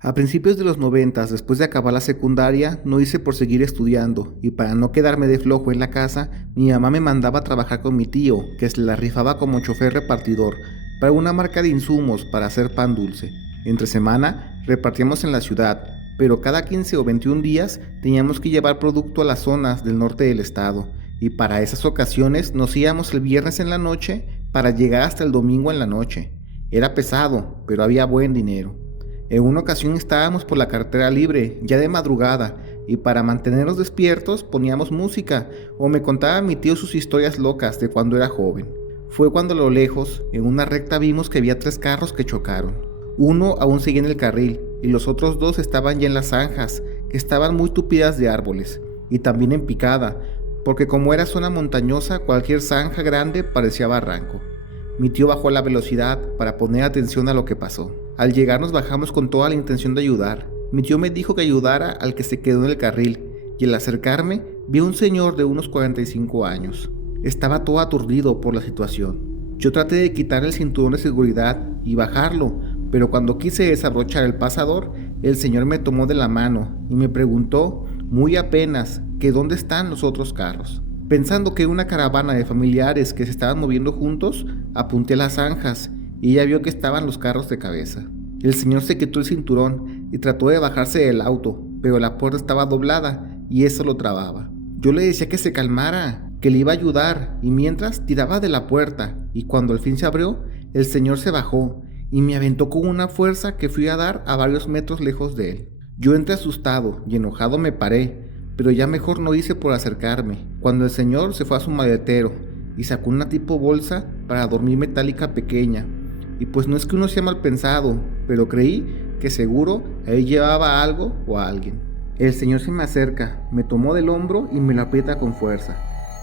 A principios de los 90, después de acabar la secundaria, no hice por seguir estudiando, y para no quedarme de flojo en la casa, mi mamá me mandaba a trabajar con mi tío, que se la rifaba como chofer repartidor, para una marca de insumos para hacer pan dulce. Entre semana, repartíamos en la ciudad, pero cada 15 o 21 días teníamos que llevar producto a las zonas del norte del estado, y para esas ocasiones nos íbamos el viernes en la noche para llegar hasta el domingo en la noche. Era pesado, pero había buen dinero. En una ocasión estábamos por la carretera libre, ya de madrugada, y para mantenernos despiertos poníamos música o me contaba mi tío sus historias locas de cuando era joven. Fue cuando a lo lejos, en una recta vimos que había 3 carros que chocaron. Uno aún seguía en el carril y los otros 2 estaban ya en las zanjas, que estaban muy tupidas de árboles, y también en picada, porque como era zona montañosa, cualquier zanja grande parecía barranco. Mi tío bajó la velocidad para poner atención a lo que pasó. Al llegar nos bajamos con toda la intención de ayudar. Mi tío me dijo que ayudara al que se quedó en el carril, y al acercarme vi a un señor de unos 45 años. Estaba todo aturdido por la situación. Yo traté de quitar el cinturón de seguridad y bajarlo, pero cuando quise desabrochar el pasador, el señor me tomó de la mano y me preguntó, muy apenas, que dónde están los otros carros. Pensando que era una caravana de familiares que se estaban moviendo juntos, apunté a las zanjas y ella vio que estaban los carros de cabeza. El señor se quitó el cinturón y trató de bajarse del auto, pero la puerta estaba doblada y eso lo trababa. Yo le decía que se calmara, que le iba a ayudar, y mientras tiraba de la puerta, y cuando al fin se abrió, el señor se bajó y me aventó con una fuerza que fui a dar a varios metros lejos de él. Yo entre asustado y enojado me paré, pero ya mejor no hice por acercarme, cuando el señor se fue a su maletero y sacó una tipo bolsa para dormir metálica pequeña, y pues no es que uno sea mal pensado, pero creí que seguro ahí llevaba algo o a alguien. El señor se me acerca, me tomó del hombro y me lo aprieta con fuerza.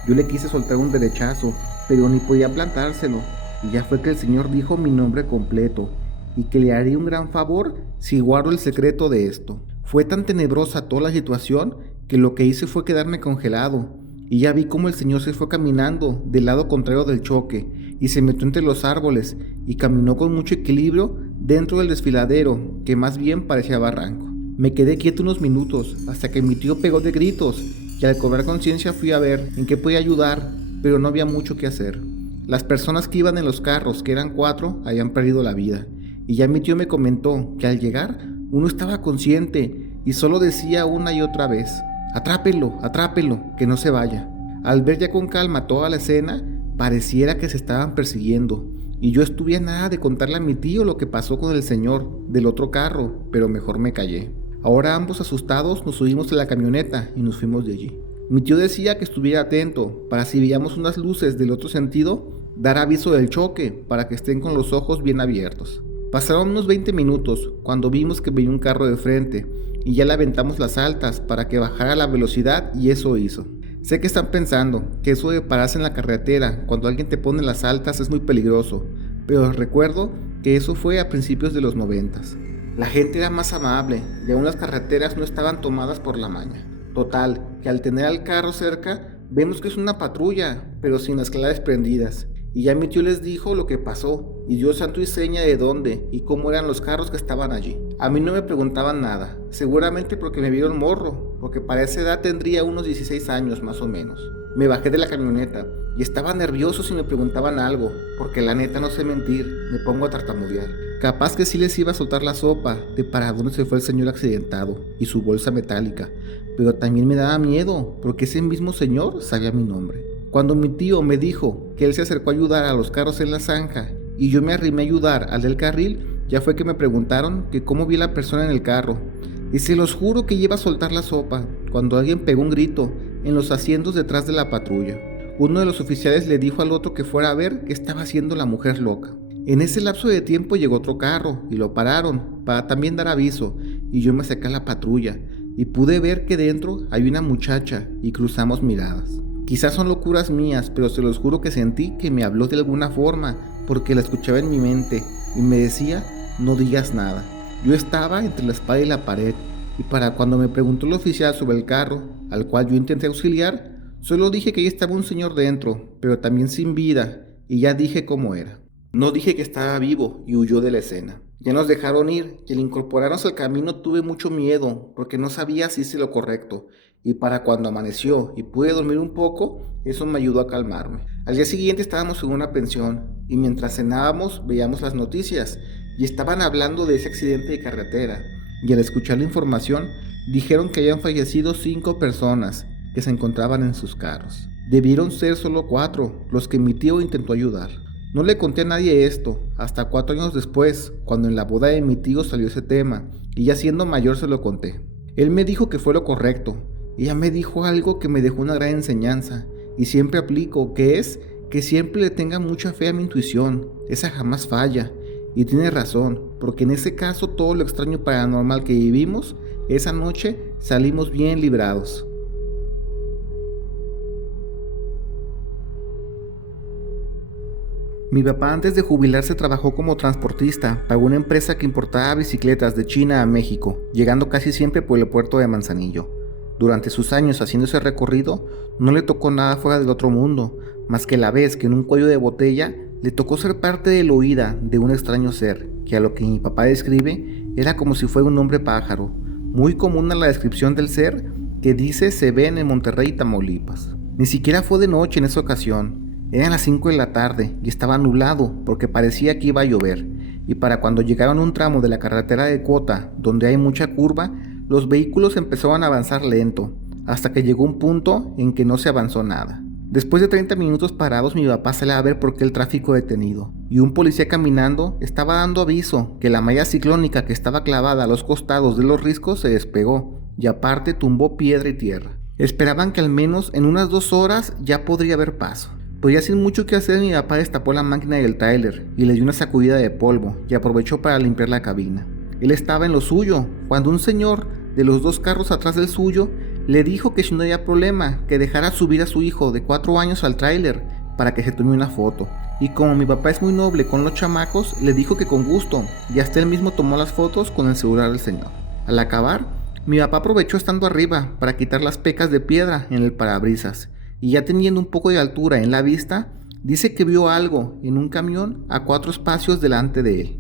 Yo le quise soltar un derechazo, pero ni podía plantárselo, y ya fue que el señor dijo mi nombre completo, y que le haría un gran favor si guardo el secreto de esto. Fue tan tenebrosa toda la situación que lo que hice fue quedarme congelado, y ya vi cómo el señor se fue caminando del lado contrario del choque, y se metió entre los árboles, y caminó con mucho equilibrio dentro del desfiladero, que más bien parecía barranco. Me quedé quieto unos minutos, hasta que mi tío pegó de gritos, y al cobrar conciencia fui a ver en qué podía ayudar, pero no había mucho que hacer. Las personas que iban en los carros, que eran 4, habían perdido la vida, y ya mi tío me comentó que al llegar uno estaba consciente y solo decía una y otra vez, atrápelo, atrápelo, que no se vaya. Al ver ya con calma toda la escena, pareciera que se estaban persiguiendo, y yo estuve a nada de contarle a mi tío lo que pasó con el señor del otro carro, pero mejor me callé. Ahora ambos asustados nos subimos de la camioneta y nos fuimos de allí. Mi tío decía que estuviera atento, para si veíamos unas luces del otro sentido, dar aviso del choque, para que estén con los ojos bien abiertos. Pasaron unos 20 minutos, cuando vimos que venía un carro de frente, y ya le aventamos las altas para que bajara la velocidad, y eso hizo. Sé que están pensando que eso de pararse en la carretera cuando alguien te pone las altas es muy peligroso, pero les recuerdo que eso fue a principios de los 90. La gente era más amable y aún las carreteras no estaban tomadas por la maña. Total, que al tener al carro cerca, vemos que es una patrulla, pero sin las claves prendidas. Y ya mi tío les dijo lo que pasó, y dio santo y seña de dónde y cómo eran los carros que estaban allí. A mí no me preguntaban nada, seguramente porque me vieron morro, porque para esa edad tendría unos 16 años más o menos. Me bajé de la camioneta y estaba nervioso si me preguntaban algo, porque la neta no sé mentir, me pongo a tartamudear. Capaz que sí les iba a soltar la sopa de para dónde se fue el señor accidentado y su bolsa metálica, pero también me daba miedo, porque ese mismo señor sabía mi nombre. Cuando mi tío me dijo que él se acercó a ayudar a los carros en la zanja y yo me arrimé a ayudar al del carril, ya fue que me preguntaron que cómo vi a la persona en el carro. Y se los juro que iba a soltar la sopa cuando alguien pegó un grito en los asientos detrás de la patrulla. Uno de los oficiales le dijo al otro que fuera a ver qué estaba haciendo la mujer loca. En ese lapso de tiempo llegó otro carro y lo pararon para también dar aviso, y yo me acerqué a la patrulla y pude ver que dentro hay una muchacha y cruzamos miradas. Quizás son locuras mías, pero se los juro que sentí que me habló de alguna forma, porque la escuchaba en mi mente y me decía, no digas nada. Yo estaba entre la espada y la pared, y para cuando me preguntó el oficial sobre el carro, al cual yo intenté auxiliar, solo dije que ahí estaba un señor dentro, pero también sin vida, y ya dije cómo era. No dije que estaba vivo y huyó de la escena. Ya nos dejaron ir y al incorporarnos al camino tuve mucho miedo porque no sabía si hice lo correcto. Y para cuando amaneció y pude dormir un poco, eso me ayudó a calmarme. Al día siguiente estábamos en una pensión y mientras cenábamos veíamos las noticias y estaban hablando de ese accidente de carretera. Y al escuchar la información, dijeron que habían fallecido 5 personas que se encontraban en sus carros. Debieron ser solo 4 los que mi tío intentó ayudar. No le conté a nadie esto, hasta 4 años después, cuando en la boda de mi tío salió ese tema, y ya siendo mayor se lo conté. Él me dijo que fue lo correcto. Ella me dijo algo que me dejó una gran enseñanza, y siempre aplico, que es que siempre le tenga mucha fe a mi intuición, esa jamás falla. Y tiene razón, porque en ese caso todo lo extraño paranormal que vivimos, esa noche salimos bien librados. Mi papá antes de jubilarse trabajó como transportista para una empresa que importaba bicicletas de China a México, llegando casi siempre por el puerto de Manzanillo. Durante sus años haciendo ese recorrido, no le tocó nada fuera del otro mundo, más que la vez que en un cuello de botella le tocó ser parte de la oída de un extraño ser, que a lo que mi papá describe, era como si fuera un hombre pájaro, muy común a la descripción del ser que dice se ven en Monterrey y Tamaulipas. Ni siquiera fue de noche en esa ocasión. Eran las 5 de la tarde y estaba nublado porque parecía que iba a llover, y para cuando llegaron a un tramo de la carretera de Cota, donde hay mucha curva, los vehículos empezaron a avanzar lento, hasta que llegó un punto en que no se avanzó nada. Después de 30 minutos parados, mi papá sale a ver por qué el tráfico detenido, y un policía caminando estaba dando aviso que la malla ciclónica que estaba clavada a los costados de los riscos se despegó, y aparte tumbó piedra y tierra. Esperaban que al menos en unas 2 horas ya podría haber paso. Pues ya sin mucho que hacer, mi papá destapó la máquina del tráiler y le dio una sacudida de polvo y aprovechó para limpiar la cabina. Él estaba en lo suyo, cuando un señor de los 2 carros atrás del suyo le dijo que si no había problema, que dejara subir a su hijo de 4 años al tráiler para que se tome una foto. Y como mi papá es muy noble con los chamacos, le dijo que con gusto, y hasta él mismo tomó las fotos con el celular del señor. Al acabar, mi papá aprovechó estando arriba para quitar las pecas de piedra en el parabrisas. Y ya teniendo un poco de altura en la vista, dice que vio algo en un camión a 4 espacios delante de él.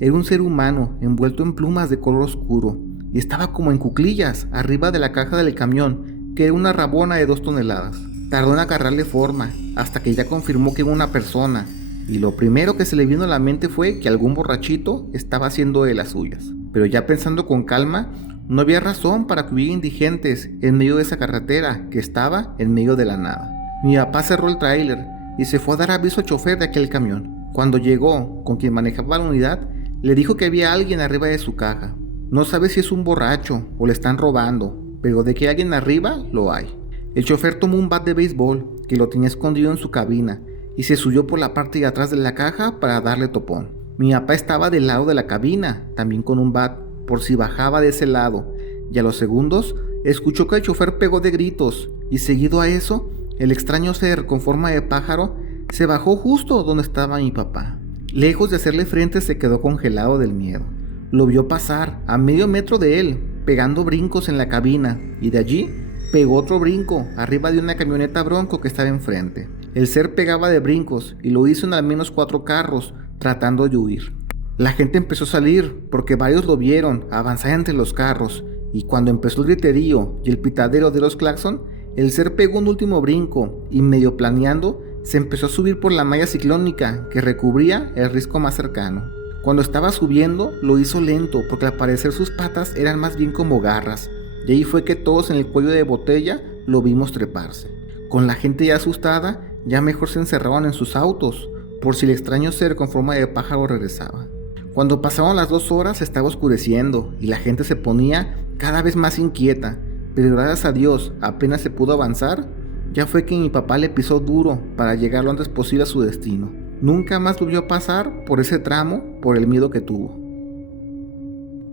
Era un ser humano envuelto en plumas de color oscuro y estaba como en cuclillas arriba de la caja del camión, que era una rabona de 2 toneladas. Tardó en agarrarle forma hasta que ya confirmó que era una persona, y lo primero que se le vino a la mente fue que algún borrachito estaba haciendo de las suyas. Pero ya pensando con calma, no había razón para que hubiera indigentes en medio de esa carretera que estaba en medio de la nada. Mi papá cerró el tráiler y se fue a dar aviso al chofer de aquel camión. Cuando llegó con quien manejaba la unidad, le dijo que había alguien arriba de su caja. No sabe si es un borracho o le están robando, pero de que hay alguien arriba, lo hay. El chofer tomó un bat de béisbol que lo tenía escondido en su cabina y se subió por la parte de atrás de la caja para darle topón. Mi papá estaba del lado de la cabina, también con un bat, por si bajaba de ese lado, y a los segundos escuchó que el chofer pegó de gritos, y seguido a eso, el extraño ser con forma de pájaro se bajó justo donde estaba mi papá. Lejos de hacerle frente, se quedó congelado del miedo. Lo vio pasar a medio metro de él, pegando brincos en la cabina, y de allí pegó otro brinco arriba de una camioneta Bronco que estaba enfrente. El ser pegaba de brincos y lo hizo en al menos 4 carros, tratando de huir. La gente empezó a salir porque varios lo vieron avanzar entre los carros, y cuando empezó el griterío y el pitadero de los claxon, el ser pegó un último brinco y medio planeando se empezó a subir por la malla ciclónica que recubría el risco más cercano. Cuando estaba subiendo lo hizo lento porque al parecer sus patas eran más bien como garras, y ahí fue que todos en el cuello de botella lo vimos treparse. Con la gente ya asustada, ya mejor se encerraban en sus autos por si el extraño ser con forma de pájaro regresaba. Cuando pasaban las 2 horas estaba oscureciendo y la gente se ponía cada vez más inquieta, pero gracias a Dios apenas se pudo avanzar. Ya fue que mi papá le pisó duro para llegar lo antes posible a su destino. Nunca más volvió a pasar por ese tramo por el miedo que tuvo.